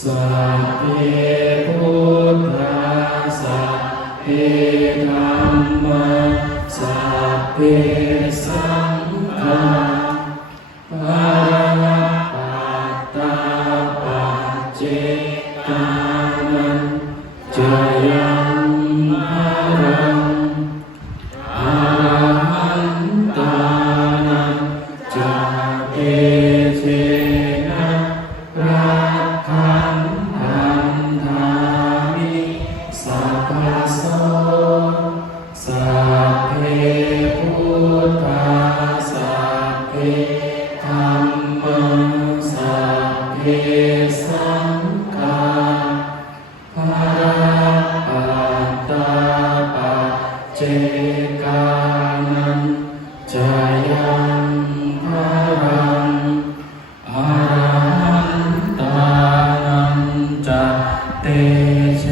สัพเพพุทธาสัพเพธัมมาสัพเพสังฆาปาราปัตตาปัจเจกานันจายังหารังอาหันตานันจาเตเชนะรักขันธันธามิสัพพะโสสัพเพพุทธาสัพเพธัมมังสัพเพสังฆาภาปัตตาปัจเจกานันจายังหารังอาหันตานันจาเตเช